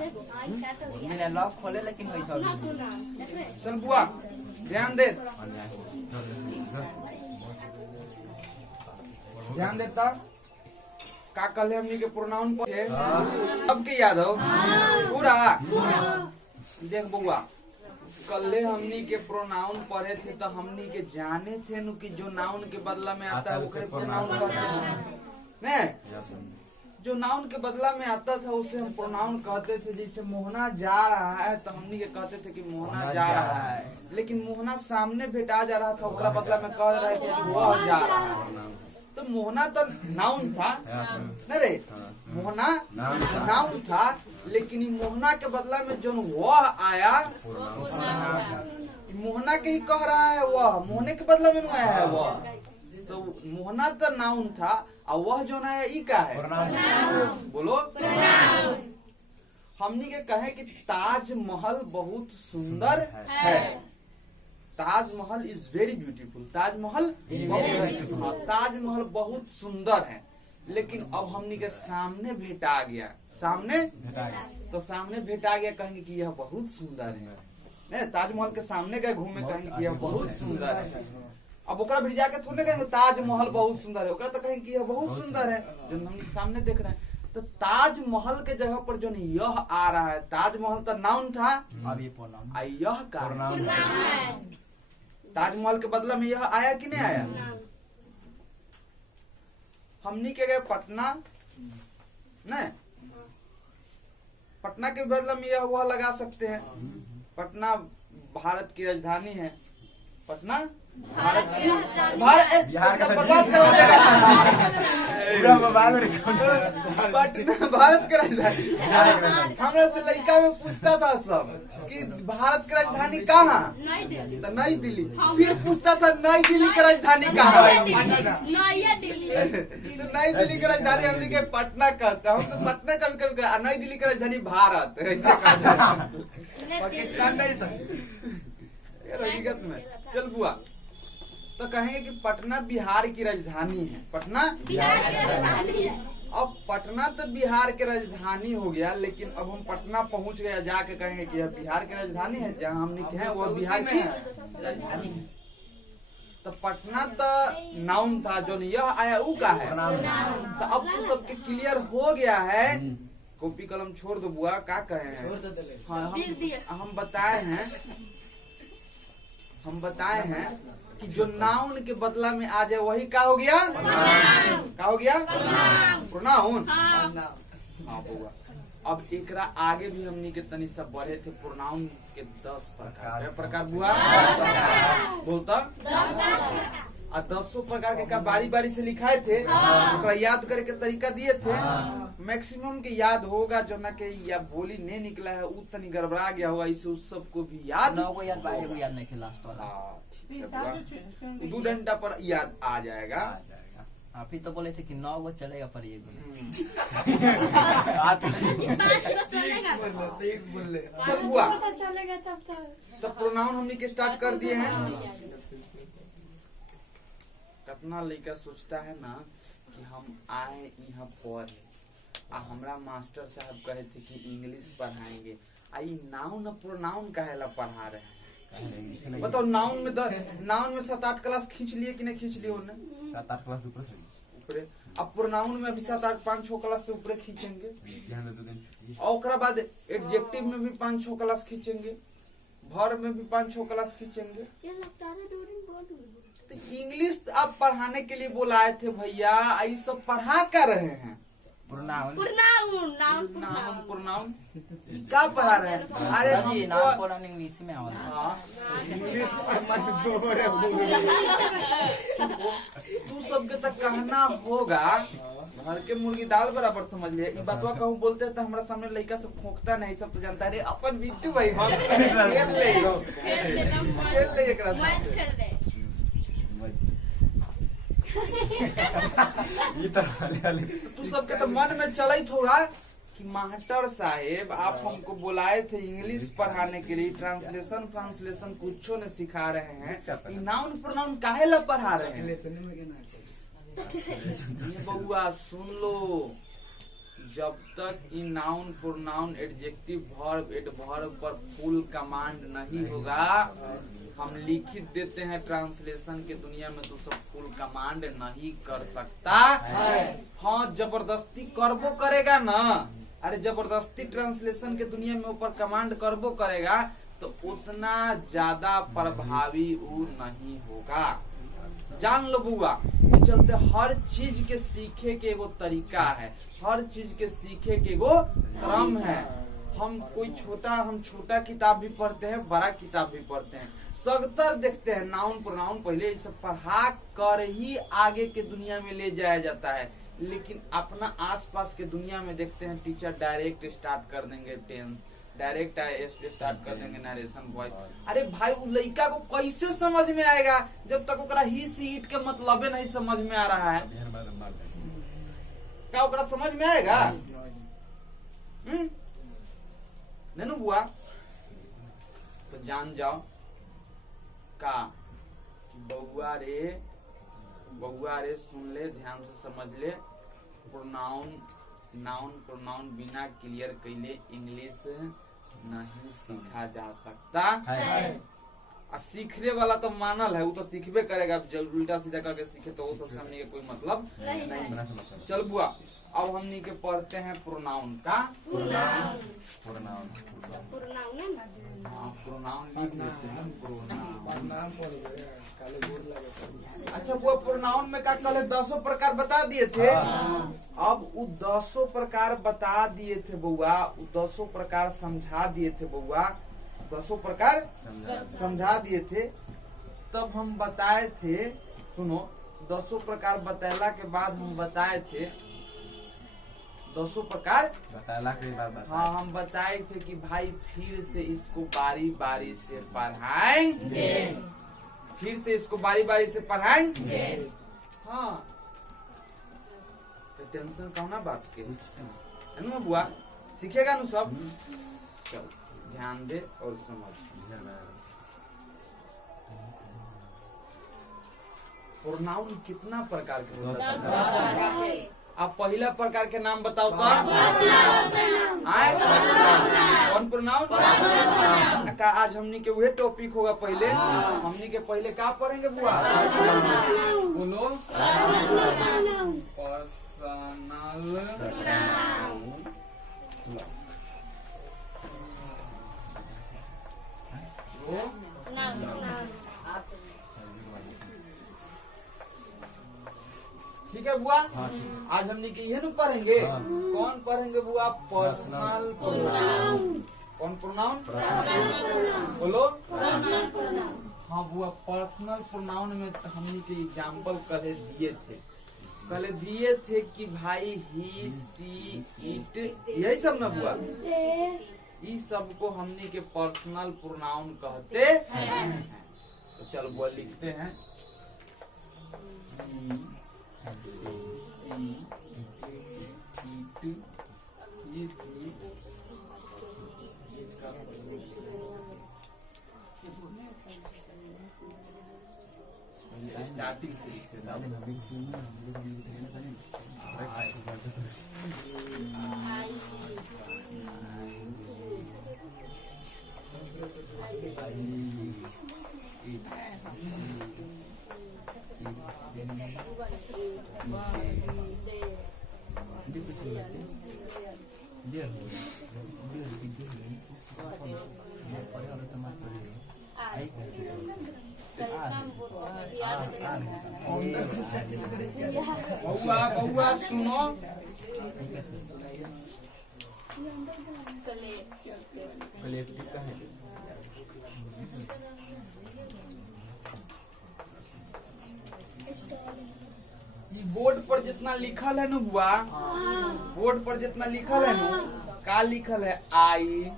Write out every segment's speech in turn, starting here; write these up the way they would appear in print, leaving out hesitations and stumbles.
मैंने लॉक खोले लेकिन वही था। चल बुआ ध्यान दे, ध्यान देता का कल हमनी के प्रोनाउन पढ़े सबके याद हो पूरा। देख बुआ कल हमनी के प्रोनाउन पढ़े थे तो हमनी के जाने थे नु कि जो नाउन के बदला में आता है वो प्रोनाउन कहते हैं नहीं, जो नाउन के बदला में आता था उसे हम प्रोनाउन कहते थे। जैसे मोहना जा रहा है तो हमनी के कहते थे कि मोहना जा रहा है, लेकिन मोहना सामने भेटा जा रहा था ओकरा बदला में कह रहे थे कि वह जा रहा है। तो मोहना तो नाउन था नहीं रे, मोहना नाउन था, लेकिन मोहना के बदला में जो वह आया मोहना के ही कह रहा है, वह मोहने के बदला में आया है वह। तो मोहना तो नाउन था और वह जो ना है ई का है बोलो। हमनी के कहे कि ताजमहल बहुत सुंदर है, Taj Mahal is very beautiful, Taj Mahal Taj Mahal बहुत सुंदर है। लेकिन अब हमनी के सामने भेटा गया, सामने तो सामने भेटा गया कहेंगे कि यह बहुत सुंदर है। नहीं ताजमहल के सामने गए घूमे कहेंगे कि यह बहुत सुंदर है। अब ओकरा भी जाके थोड़े कहेंगे ताजमहल बहुत सुंदर है, ओकरा तो कहेंगे कि यह बहुत सुंदर है जो हम सामने देख रहे हैं। तो ताजमहल के जगह पर जो यह आ रहा है, ताजमहल तो नाउन था अब ये प्रोनाउन यह का ताजमहल के बदला में यह आया कि नहीं आया। हमनी के गए पटना नहीं, पटना के बदला में यह वह लगा सकते हैं। पटना भारत की राजधानी है, पटना भारत की भारत बर्बाद करवा देगा पटना भारत की राजधानी। हमरा से लड़का में पूछता था सब कि भारत की राजधानी कहाँ, तो नई दिल्ली। फिर पूछता था नई दिल्ली की राजधानी कहाँ, तो नई दिल्ली की राजधानी हमने के पटना कहता हूँ। तो पटना कभी कभी नई दिल्ली की राजधानी भारत ऐसे पाकिस्तान नहीं सर हकीकत में। चल बुआ तो कहेंगे कि पटना बिहार की राजधानी है, पटना बिहार की राजधानी है। अब पटना तो बिहार की राजधानी हो गया, लेकिन अब हम पटना पहुंच गए जाके कहेंगे कि यह बिहार की राजधानी है, जहाँ हमने कहे वो बिहार की राजधानी है। तो पटना तो नाउन था, जो यह आया ऊ का है। तो अब तो सबके क्लियर हो गया है, कॉपी कलम छोड़ दो बुआ, क्या कहे हैं। हाँ हम बताए हैं कि जो नाउन के बदला में आ जाए वही का हो गया, का हो गया प्रोनाउन। हाँ बुआ अब एकरा आगे भी हमनी के तनी सब बढ़े थे प्रोनाउन के 10 प्रकार बुआ बोलता 10 प्रकार के का बारी बारी से लिखाए थे, ओकरा याद करे के तरीका दिए थे। मैक्सिमम के याद होगा, जो ना के या बोली नहीं निकला है उ तनी गड़बड़ा गया होगा, इसे उस सब को भी याद नहीं खिला 2 घंटा पर याद आ जाएगा। फिर तो बोले थे कि 9 गो चलेगा पर ये चलेगा तब तो प्रोनाउन हमने के स्टार्ट कर दिए हैं। कितना लड़का सोचता है ना कि हम आए यहाँ पढ़े आ हमरा मास्टर साहब कहे थे कि इंग्लिश पढ़ाएंगे, आई नाउन प्रोनाउन कहेला पढ़ा रहे हैं। बताओ नाउन में 7-8 क्लास खींच लिए कि नहीं खींच लिए उन्हें 7-8 क्लास ऊपर। अब प्रोनाउन में भी 7-8 5-6 क्लास से ऊपर खींचेंगे, और उसके बाद एडजेक्टिव में भी 5-6 क्लास खींचेंगे, वर्ब में भी 5-6 क्लास खींचेंगे। तो इंग्लिश आप पढ़ाने के लिए बुलाए थे भैया, ये सब पढ़ा कर रहे हैं प्रोनाउन क्या पढ़ा रहे हैं। अरे प्रोनाउन इंग्लिश में तू सबके तक कहना होगा, घर के मुर्गी दाल बराबर समझ लिया। ये बातवा कहूँ बोलते तो हमारा सामने लड़का सब खोखता नहीं, सब तो जानता है अपन बिट्टू भाई तू सबके तो मन में चलित होगा कि मास्टर साहेब आप हमको बुलाए थे इंग्लिश पढ़ाने के लिए, ट्रांसलेशन कुछ न सिखा रहे हैं, नाउन प्रोनाउन काहे ला पढ़ा रहे हैं। ये बउआ सुन लो, जब तक इन noun pronoun adjective verb adverb पर फुल कमांड नहीं होगा, हम लिखित देते हैं ट्रांसलेशन के दुनिया में, तो सब फुल कमांड नहीं कर सकता। हाँ, जबरदस्ती करबो करेगा ना, अरे जबरदस्ती ट्रांसलेशन के दुनिया में ऊपर कमांड करबो करेगा तो उतना ज्यादा प्रभावी वो नहीं होगा। जान लो बुआ, ये चलते हर चीज के सीखे के एगो तरीका है, हर चीज के सीखे के एगो क्रम है। हम छोटा किताब भी पढ़ते हैं, बड़ा किताब भी पढ़ते हैं, सगतर देखते हैं नाउन प्रोनाउन पहले ये सब पढ़ा कर ही आगे के दुनिया में ले जाया जाता है। लेकिन अपना आसपास के दुनिया में देखते हैं टीचर डायरेक्ट स्टार्ट कर देंगे टेंस, डायरेक्ट स्टार्ट कर देंगे नरेशन वॉइस। अरे भाई, वो लड़का को कैसे समझ में आएगा जब तक ओकरा ही सीट के मतलब नहीं समझ में आ रहा है? क्या ओकरा समझ में आएगा? नहीं बुआ, तो जान जाओ का बउआ रे सुन ले, ध्यान से समझ ले। नाउन प्रोनाउन बिना क्लियर कैले इंग्लिश नहीं सीखा जा सकता। सीखने वाला तो मानल है, वो तो सीखबे करेगा, जब उल्टा सीधा करके सीखे तो वो सब समझने के कोई मतलब नहीं। चल बुआ, अब हमनी के पढ़ते हैं प्रोनाउन का। प्रोनाउन लिख लेते हैं, प्रोनाउन। अच्छा बुआ, प्रोनाउन में क्या कल 10 प्रकार बता दिए थे। अब वो 10 प्रकार बता दिए थे बुआ, 10 प्रकार समझा दिए थे बुआ, 10 प्रकार समझा दिए थे। तब हम बताए थे, सुनो, 10 प्रकार बताला के बाद हम बताए थे 10 प्रकार बताला के बाद हाँ, हम बताए थे कि भाई फिर से इसको बारी बारी से पढ़ाएंगे, फिर से इसको बारी बारी से पढ़ाएंगे। हाँ, तो टेंशन कौना बात के है ना बुआ, सीखेगा ना सब। चल ध्यान दे और समझ। प्रोनाउन कितना प्रकार के होता है? आप पहला प्रकार के नाम बताओ तो। कौन प्रोनाउन? आज हमनी के वही टॉपिक होगा। पहले हमनी के पहले क्या पढ़ेंगे बुआ? बोलो, ठीक है बुआ। आज हमने की यह पढ़ेंगे। कौन पढ़ेंगे बुआ? Personal pronoun. कौन प्रोनाउन? बोलो। हाँ बुआ, पर्सनल प्रोनाउन में हमने के एग्जाम्पल कल दिए थे कि भाई ही, सी, इट, यही सब ना बुआ। इस सब को हमने के पर्सनल प्रोनाउन कहते हैं। तो चलो बुआ लिखते हैं। स्टार्टिंग बउआ सुनो, बोर्ड पर जितना लिखल है ना बुआ, बोर्ड पर जितना लिखल है ना, का लिखल है? आई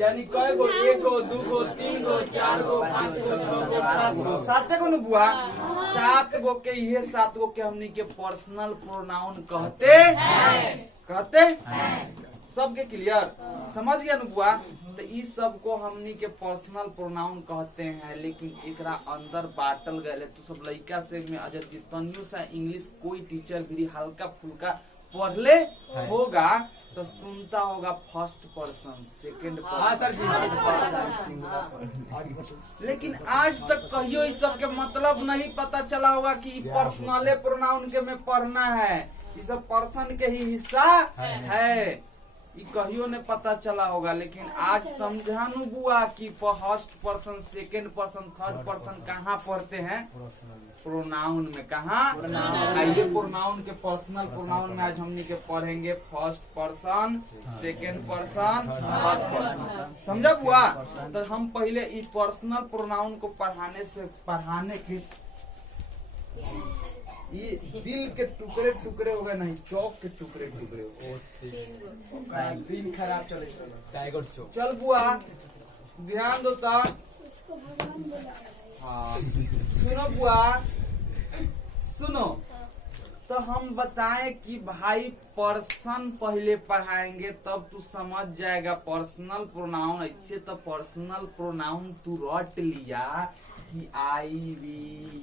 यानी कई गो? 1 गो, 2 गो, 3 गो, 4 गो, 5 गो, 6 गो, 7 गो, 7 गो न बुआ। सात गो के हमनी के पर्सनल प्रोनाउन कहते सबके क्लियर समझ गया न बुआ। तो ई सब को हमनी के पर्सनल प्रोनाउन कहते हैं, लेकिन एकरा अंदर बांटल गए तो सब लड़का से में अगर जितनियों सा इंग्लिश कोई टीचर भी हल्का फुल्का पढ़ले होगा तो सुनता होगा फर्स्ट पर्सन, सेकंड पर्सन, लेकिन आज तक कहियो इस सब के मतलब नहीं पता चला होगा कि पर्सनल प्रोनाउन के में पढ़ना है, ये सब पर्सन के ही हिस्सा है, ये कहियो ने पता चला होगा। लेकिन आज समझानु बुआ कि first person, second person, third person कहाँ पढ़ते हैं? प्रोनाउन में। कहाँ? आइए प्रोनाउन के पर्सनल प्रोनाउन में आज हमनी के पढ़ेंगे first person, second person, third person. समझा बुआ? तो हम पहले इस पर्सनल प्रोनाउन को पढ़ाने के ये दिल के टुकड़े टुकड़े हो गए, नहीं चौक के टुकड़े टुकड़े हो गए। दिन खराब चले टाइगर चौक। चल बुआ ध्यान दो ता। हाँ सुनो बुआ सुनो, तो हम बताएं कि भाई पर्सन पहले पढ़ाएंगे तब तू समझ जाएगा पर्सनल प्रोनाउन। ऐसे तो पर्सनल प्रोनाउन तू रट लिया कि I we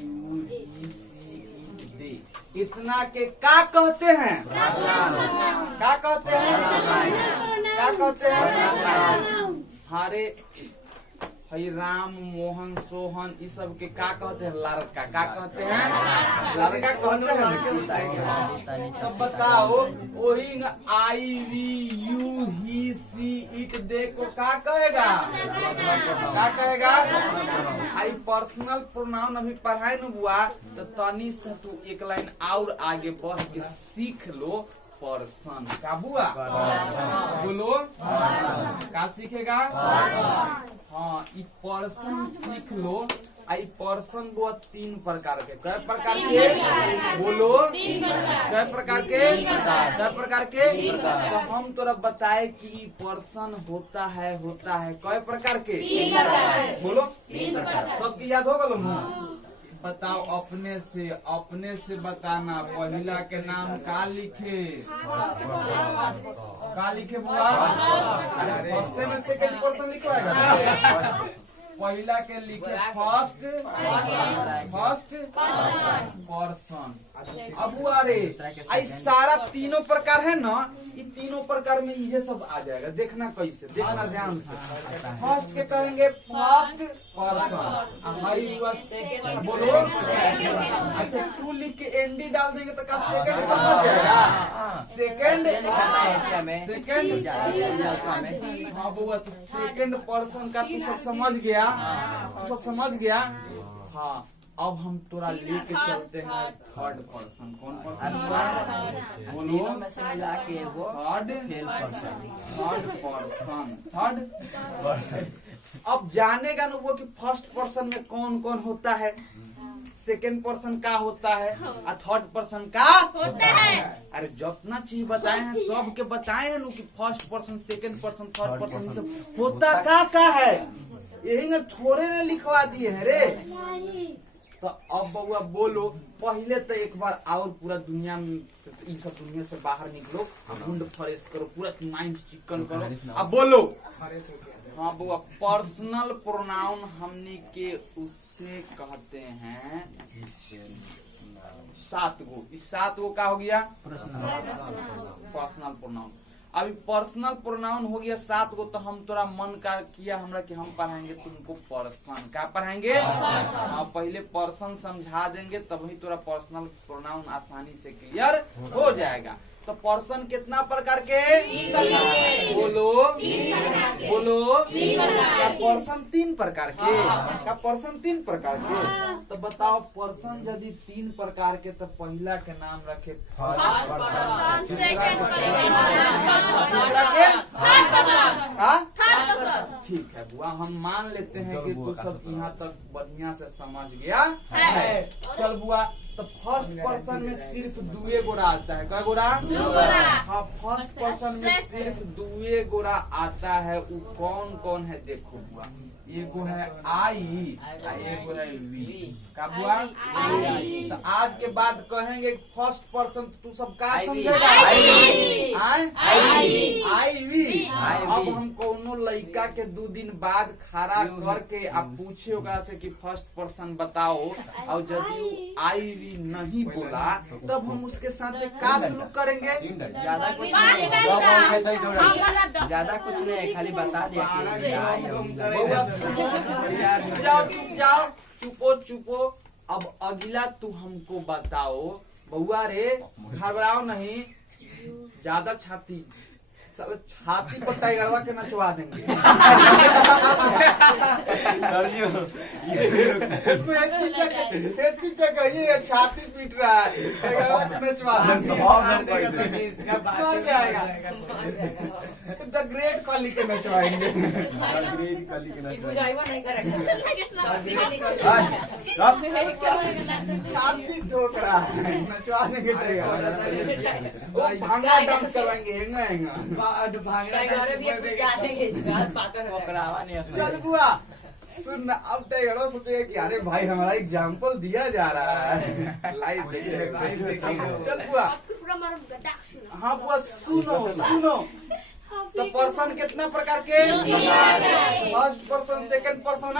you he she it they, इतना के का कहते हैं? क्या कहते हैं? क्या कहते हैं? हरे हई राम मोहन सोहन इस सब के का कहते हैं? लड़का। का कहते हैं? लड़का कहते हैं। तब बताओ वही I we you he she it they को का कहेगा? का कहेगा? आई पर्सनल प्रोनाउन अभी पढ़ाए न बुआ, तो तनी से तू एक लाइन और आगे बढ़ के सीख लो पर्सन। का बुआ? बोलो का सीखेगा? हाँ ई पर्सन सीख लो। आई पर्सन वो तीन प्रकार के, कै प्रकार के? बोलो कै प्रकार के? कै प्रकार के? तो हम तोरा बताए कि पर्सन होता है कै प्रकार के? बोलो सबकी याद होगा लोग? बताओ अपने से बताना। पहला के नाम का लिखे? का लिखे बुआ? अरे फर्स्ट में सेकंड पर्सन लिखवाएगा। पहला के लिखे फर्स्ट पर्सन। अब अरे आई सारा तीनों प्रकार है ना, ये तीनों प्रकार में ये सब आ जाएगा। देखना कैसे, देखना ध्यान से। फर्स्ट के कहेंगे फर्स्ट पर्सन। बोलो अच्छा टू लिख के एनडी डाल देंगे तो क्या सेकंड समझ जाएगा? सेकंड। हाँ बुआ तो सेकंड पर्सन का तू सब समझ गया? सब समझ गया? हाँ अब हम तोरा लेके चलते हैं थर्ड पर्सन। कौन पर्सन? बोलो मिला के एगो थर्ड पर्सन। अब जानेगा ना वो कि फर्स्ट पर्सन में कौन कौन होता है, सेकंड पर्सन का होता है और थर्ड पर्सन का होता है। अरे जितना चीज बताए हैं सब के बताए हैं ना कि first person, second person, third person सब होता का है, यही ना थोड़े ने लिखवा दिए हैं रे। तो अब बउआ बोलो पहले तो एक बार और पूरा दुनिया में इस सब दुनिया से बाहर निकलो, मुंड फ्रेश करो, पूरा माइंड चिकन करो। अब बोलो हाँ बुआ पर्सनल प्रोनाउन हमनी के उससे कहते हैं 7 गो। इस 7 गो का हो गया पर्सनल प्रोनाउन। अभी पर्सनल प्रोनाउन हो गया 7 गो, तो हम तोरा मन का किया हमरा कि हम पढ़ाएंगे तुमको पर्सन। क्या पढ़ाएंगे? हाँ पहले पर्सन समझा देंगे तभी तोरा पर्सनल प्रोनाउन आसानी से क्लियर हो जाएगा। तो पर्सन कितना प्रकार के? बोलो क्या पर्सन 3 प्रकार के? क्या पर्सन 3 प्रकार के? तो बताओ पर्सन यदि 3 प्रकार के तो पहला के नाम रखे दूसरा के ठीक है बुआ, हम मान लेते हैं कि तू सब यहाँ तक बढ़िया से समझ गया है। चल बुआ, तो फर्स्ट पर्सन में सिर्फ दुए गोरा आता है। क्या गोरा? हाँ, फर्स्ट पर्सन में सिर्फ दुए गोरा आता है। वो कौन कौन है देखो बुआ, एगो है आई, एगो है वी। का बुआ? तो आज के बाद कहेंगे फर्स्ट पर्सन, तू सब का समझेगा? आई वी। अब हम कोनो लड़का के 2 दिन बाद खड़ा करके अब पूछे ओकरा से कि फर्स्ट पर्सन बताओ, और जब आई वी नहीं बोला तब हम उसके साथ क्या सलूक करेंगे? ज्यादा कुछ नहीं, खाली बता दिया जाओ चुप जाओ, चुपो चुपो। अब अगला तू हमको बताओ बउआ रे, घबराओ नहीं, ज्यादा छाती साला छाती पर टाइगरवा के नचवा देंगे। ये छाती पीट रहा है, टाइगरवा के नचवा देंगे, मर जाएगा। द ग्रेट कली के नचवाएंगे। छाती ठोक रहा है, नचवा देंगे टाइगर। वो भांगा डांस करवाएंगे, हेंगा हेंगा। चल बुआ सुन, अब टाइगर सोचेगा कि अरे भाई हमारा एग्जाम्पल दिया जा रहा है, लाइव चल बुआ। हाँ बुआ सुनो सुनो, तो पर्सन कितना प्रकार के? First person, second person.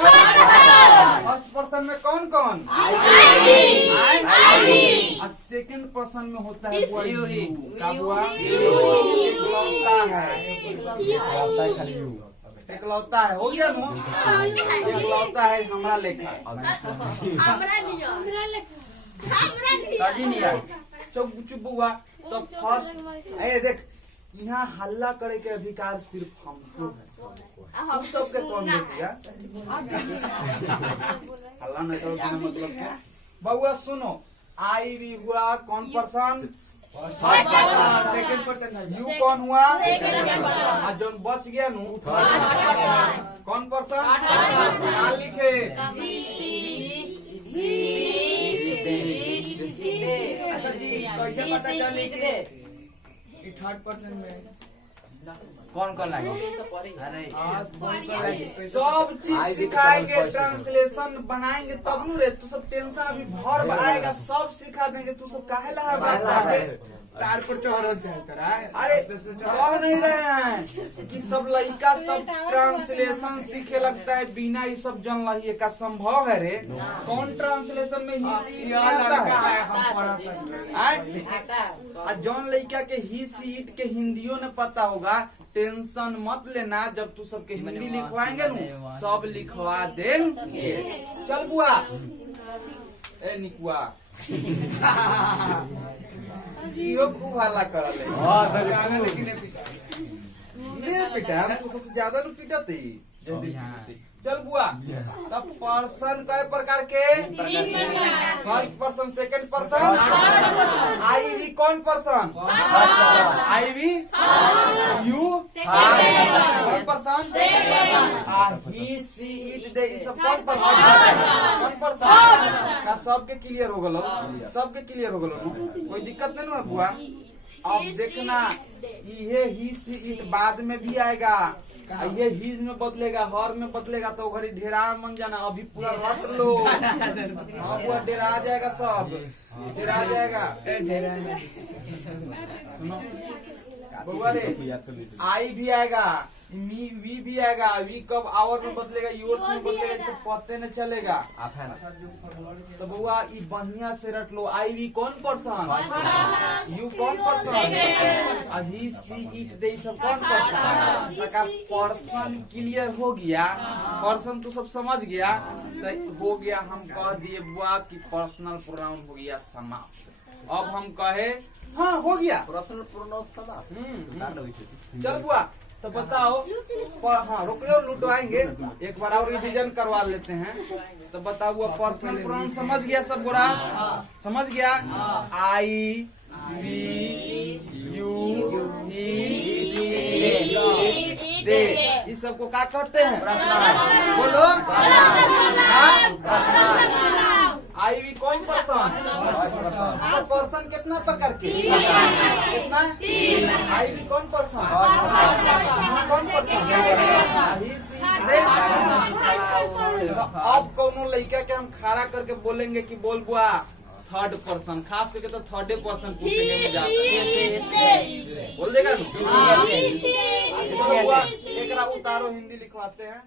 First person में कौन कौन? सेकंड पर्सन में होता है बुआ यू। क्या बुआ? इकलौता है, इकलौता है। हो गया नो? इकलौता है हमारा लेखा। चुप चुप बुआ। तो फर्स्ट, अरे देख, यहाँ हल्ला करे के अधिकार सिर्फ हमको है, उस सब के कौन दे दिया? हल्ला नहीं करो बिना मतलब क्या? बउआ सुनो, आई भी हुआ कौन पर्सन? Second person. यू कौन हुआ? जो बच गया नु कौन पर्सन? क्या लिखे? अच्छा जी, कैसे पता चले कि थर्ड पर्सन में कौन कौन लगे? अरे सब चीज सिखाएंगे, ट्रांसलेशन बनाएंगे तब न रे। तू सब टेंशन अभी भर आएगा, सब सिखा देंगे। तू सब काहे लगा तार पर चढ़ रहा है? अरे कह नहीं रहे हैं कि सब लड़का सब ट्रांसलेशन सीखे लगता है बिना ये सब जन लहिए का संभव है रे? कौन ट्रांसलेशन में ही आता है? जौन लड़का के ही सीट के हिंदियों ने पता होगा, टेंशन मत लेना। जब तू सबके हिंदी लिखवाएंगे न, सब लिखवा देंगे। चल बुआ, ए निकुआ यो खूब हल्ला कर पिटा, हम तो सबसे ज्यादा न पीटा थी। चल बुआ, तब पर्सन कई प्रकार के? First person, second person. I we कौन पर्सन? I we. यू कौन person? He she it they, सब कौन पर्सन? कौन पर्सन? का सबके क्लियर हो गलो? सबके क्लियर हो गलो, कोई दिक्कत नहीं है बुआ। अब देखना, ये ही सी इट बाद में भी आएगा, ये हीज में बदलेगा, हर में बदलेगा, तो घड़ी ढेरा मन जाना। अभी पूरा रट लो, हाँ पूरा डेरा जाएगा, सब डेरा जाएगा। बउआ रे, आई भी आएगा, वी भी आएगा। वी कब आवर में बदलेगा, योर्स में बदलेगा, इसे पते न चलेगा। तो बउआ ये बढ़िया से रट लो। आई वी कौन पर्सन? यू कौन person? He she it they, सब कौन पर्सन? पर्सन क्लियर हो गया, पर्सन तो सब समझ गया। तो हो गया, हम कह दिए बुआ कि पर्सनल प्रोनाउन हो गया समाप्त। अब हम कहे हाँ हो गया पर्सनल प्रोनाउन समाप्त। चल बुआ, तो बताओ, हाँ रुको, लुटवाएंगे एक बार और रिवीजन करवा लेते हैं। तो बताओ, वो पर्सनल प्रोनाउन समझ गया सब गोरा? समझ गया? आई वी यू ही दे, इस सबको क्या कहते हैं? बोलो। आई वी कौन पर्सन? पर्सन कितना प्रकार के? कितना? आई वी कौन पर्सन? कौन पर्सन? अब कौनो लड़का के हम खड़ा करके बोलेंगे कि बोल बुआ थर्ड पर्सन, खास करके तो थर्ड पर्सन पूछेंगे मजाक। बोल देगा ना? एक उतारो हिंदी लिखवाते हैं।